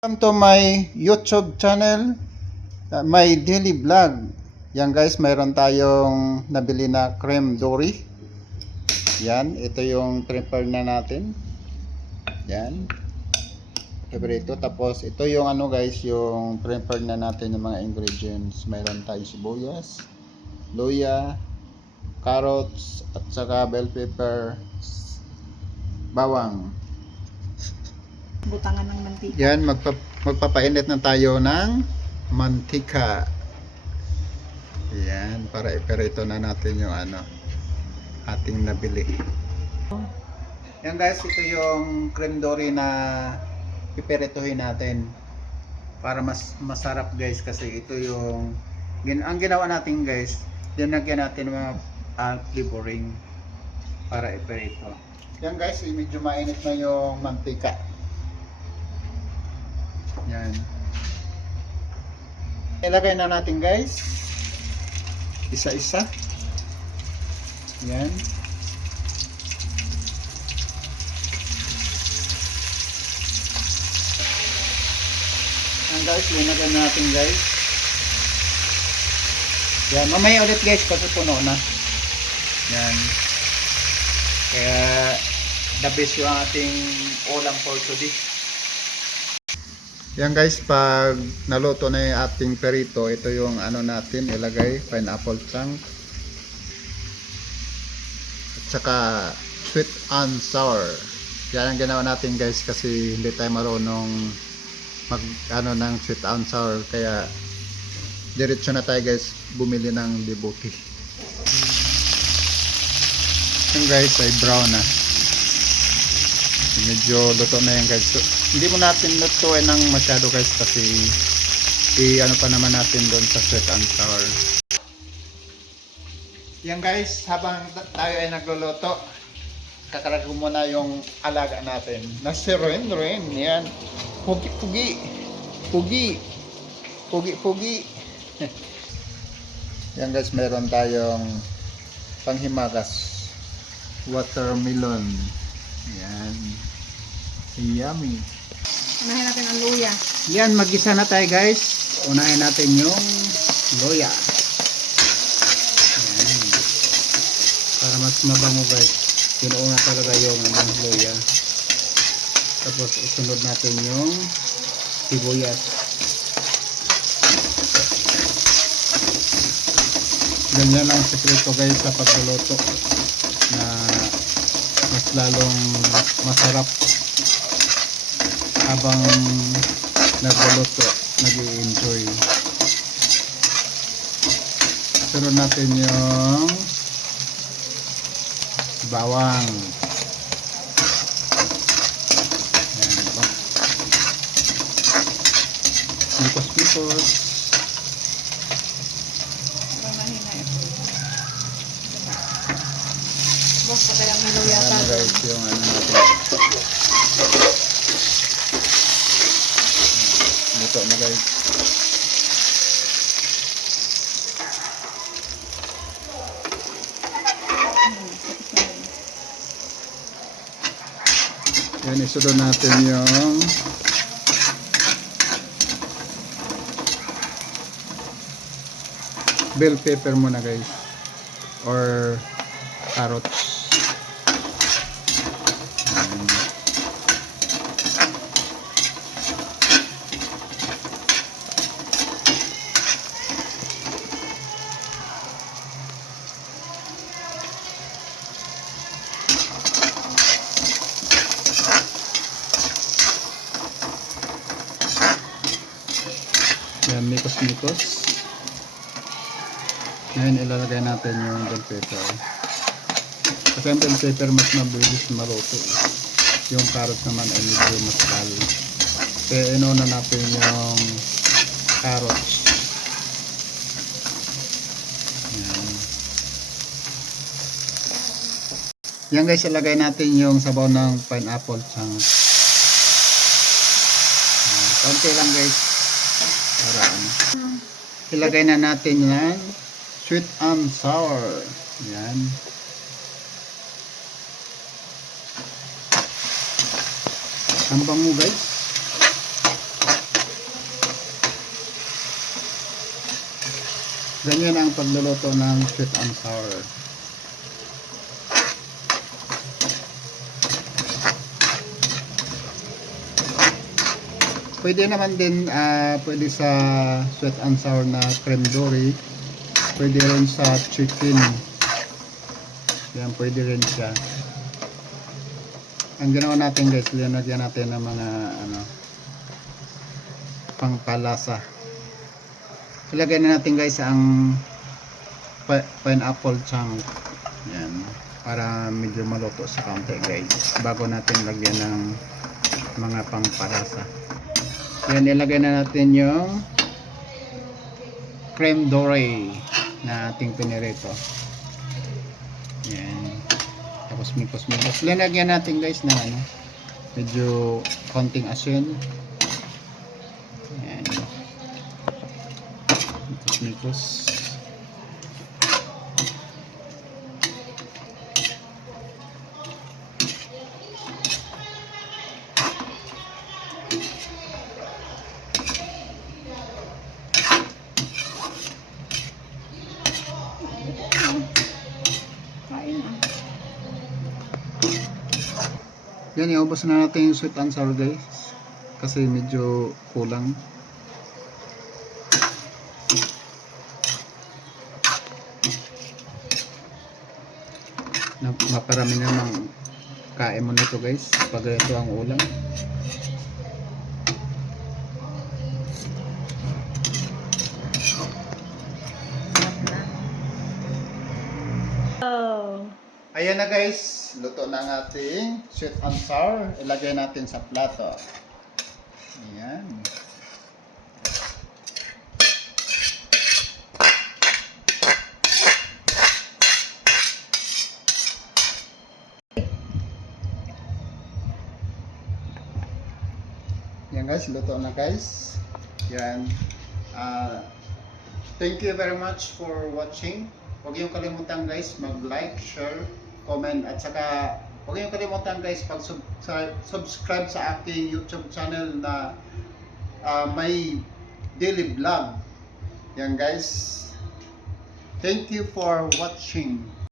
Welcome to my YouTube channel, my daily vlog. Yan guys, mayroon tayong nabili na creme dory. Yan, ito yung prepare na natin. Yan. Ito, tapos ito yung ano guys, yung prepare na natin ng mga ingredients. Mayroon tayong sibuyas, luya, carrots, at saka bell pepper, bawang. Butangan ng mantika. Yan, magpapainit na tayo ng mantika. Yan, para iperito na natin yung ano, ating nabili. Yan guys, ito yung creme dory na iperitohin natin. Para mas masarap guys, kasi ito yung ang ginawa natin guys, dinagyan natin mga flavoring para iperito. Yan guys, medyo mainit na yung mantika. Yan. Ilagay na natin guys. Isa-isa. Yan. Yan guys, linagay natin guys. Yan, mamaya ulit guys kasi puno na. Yan. Kaya the best yung ating ulam for today. Yan guys, pag naluto na yung ating perito, ito yung ano natin ilagay, pineapple chunk at saka sweet and sour. Yan ang ginawa natin guys, kasi hindi tayo marunong mag ano ng sweet and sour, kaya diretso na tayo guys bumili ng dibuti. Yan guys ay brown na, medyo luto na yan guys. So, hindi mo natin lutuin ng masyado guys, kasi ano pa naman natin doon sa sweet and sour. Yan guys, habang tayo ay nagluluto, kakaragin muna yung alaga natin na si Ren. Yan, pugi yan guys, meron tayong panghimagas, watermelon. Yan, yummy. Unahin natin ang luya. Yan, mag-isa na tayo guys. Unahin natin yung luya. Yan. Para mas mabango guys, pinuuna talaga yung luya. Tapos isunod natin yung sibuyas. Ganyan lang sekreto guys sa pagluluto, na mas lalong masarap habang nagluluto, nag-i-enjoy. Sunod natin yung bawang. Ayan po. Pikos-pikos. Mahina ito. Basta kayang luya Ayan tayo. guys, yung ano natin. Luto na guys. Yan, isunod natin yung bell pepper muna guys, or carrots. Yan, mikos-mikos. Ngayon ilalagay natin yung bell pepper. Kasi yung bell pepper mas mabilis maluto. Yung carrots naman ay medyo maskal. Kaya inuna natin yung carrots. Yan. Yan guys, ilagay natin yung sabaw ng pineapple chunk. Konti lang guys. Para ano. Ilagay na natin yan sweet and sour. Yan. Ang bango guys. Ganyan ang pagluluto ng sweet and sour. Pwede naman din, pwede sa sweet and sour na creme dory. Pwede rin sa chicken. Yan, pwede rin siya. Ang ginawa natin guys, linagyan natin ng mga pangpalasa. Ilagay na natin guys ang pineapple chunk. Yan, para medyo maluto sa kaunti guys, bago natin lagyan ng mga pangpalasa. Yan, ilagay na natin yung creme dory na ating pinirito. Yan, tapos mikos. Linagyan natin guys na medyo konting asin. Yan, mikos. Kain na. Yan, iubos na natin yung sweet and sour guys, kasi medyo kulang. Maparami namang kain mo nito guys pag ito ang ulam. Oh. Ayan na guys, luto na ang ating sweet and sour. Ilagay natin sa plato. Ayan. Yan guys, luto na guys. Yan. Thank you very much for watching. Huwag niyong kalimutan guys mag-like, share, comment, at saka huwag niyong kalimutan guys pag-subscribe sa aking YouTube channel na may daily vlog. Yan guys. Thank you for watching.